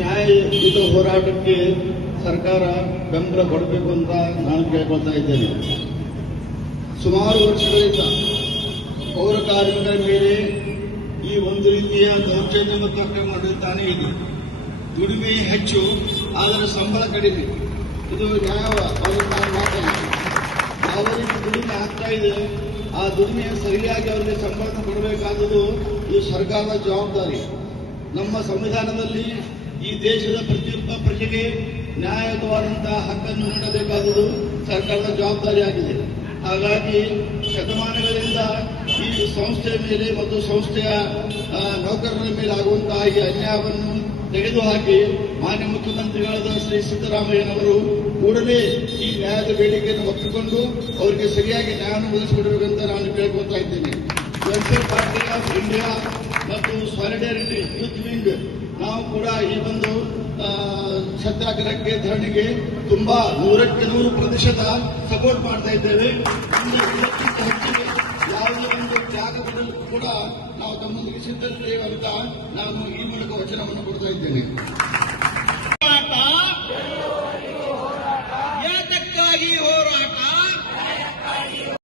ನ್ಯಾಯಯುತ ಹೋರಾಟಕ್ಕೆ ಸರ್ಕಾರ ಬೆಂಬಲ ಕೊಡಬೇಕು ಅಂತ ನಾನು ಕೇಳ್ಕೊಳ್ತಾ ಇದ್ದೇನೆ. ಸುಮಾರು ವರ್ಷಗಳಿಂದ ಪೌರ ಕಾರ್ಮಿಕರ ಮೇಲೆ ಈ ಒಂದು ರೀತಿಯ ದೌರ್ಜನ್ಯ ಮತ್ತು ಅಕ್ರಮ ನಡೀತಾನೇ ಇದೆ. ದುಡಿಮೆ ಹೆಚ್ಚು, ಆದರೆ ಸಂಬಳ ಕಡಿಮೆ. ಇದು ಯಾವ ರೀತಿ ದುಡಿಮೆ ಆಗ್ತಾ ಇದೆ, ಆ ದುಡಿಮೆ ಸರಿಯಾಗಿ ಅವರಿಗೆ ಸಂಬಳ ಕೊಡಬೇಕಾದುದು ಇದು ಸರ್ಕಾರದ ಜವಾಬ್ದಾರಿ. ನಮ್ಮ ಸಂವಿಧಾನದಲ್ಲಿ ಈ ದೇಶದ ಪ್ರತಿಯೊಬ್ಬ ಪ್ರಜೆಗೆ ನ್ಯಾಯಯುತವಾದಂತಹ ಹಕ್ಕನ್ನು ನೀಡಬೇಕಾದುದು ಸರ್ಕಾರದ ಜವಾಬ್ದಾರಿಯಾಗಿದೆ. ಹಾಗಾಗಿ ಶತಮಾನಗಳಿಂದ ಈ ಸಂಸ್ಥೆಯ ಮೇಲೆ ಮತ್ತು ಸಂಸ್ಥೆಯ ನೌಕರರ ಮೇಲೆ ಆಗುವಂತಹ ಈ ಅನ್ಯಾಯವನ್ನು ತೆಗೆದುಹಾಕಿ ಮಾನ್ಯ ಮುಖ್ಯಮಂತ್ರಿಗಳಾದ ಶ್ರೀ ಸಿದ್ದರಾಮಯ್ಯನವರು ಕೂಡಲೇ ಈ ನ್ಯಾಯದ ಬೇಡಿಕೆಯನ್ನು ಒಪ್ಪಿಕೊಂಡು ಅವರಿಗೆ ಸರಿಯಾಗಿ ನ್ಯಾಯವನ್ನು ಒದಗಿಸಿಕೊಡಬೇಕಂತ ನಾನು ಕೇಳ್ಕೊಳ್ತಾ ಇದ್ದೇನೆ. ವೆಲ್ಫೇರ್ ಪಾರ್ಟಿ ಆಫ್ ಇಂಡಿಯಾ ಮತ್ತು ಸಾಲಿಡಾರಿಟಿ ಯೂತ್ ವಿಂಗ್ ನಾವು ಕೂಡ ಈ ಒಂದು ಸತ್ಯಾಗ್ರಹಕ್ಕೆ, ಧರಣಿಗೆ ತುಂಬಾ 100% ಸಪೋರ್ಟ್ ಮಾಡ್ತಾ ಇದ್ದೇವೆ. ಇದಕ್ಕಿಂತ ಹೆಚ್ಚಿಗೆ ಯಾವುದೇ ಒಂದು ತ್ಯಾಗಗಳು ಕೂಡ ನಾವು ತಮ್ಮೊಂದಿಗೆ ಸಿದ್ಧರಿದ್ದೇವೆ ಅಂತ ನಾನು ಈ ಮೂಲಕ ವಚನವನ್ನು ಕೊಡ್ತಾ ಇದ್ದೇನೆ.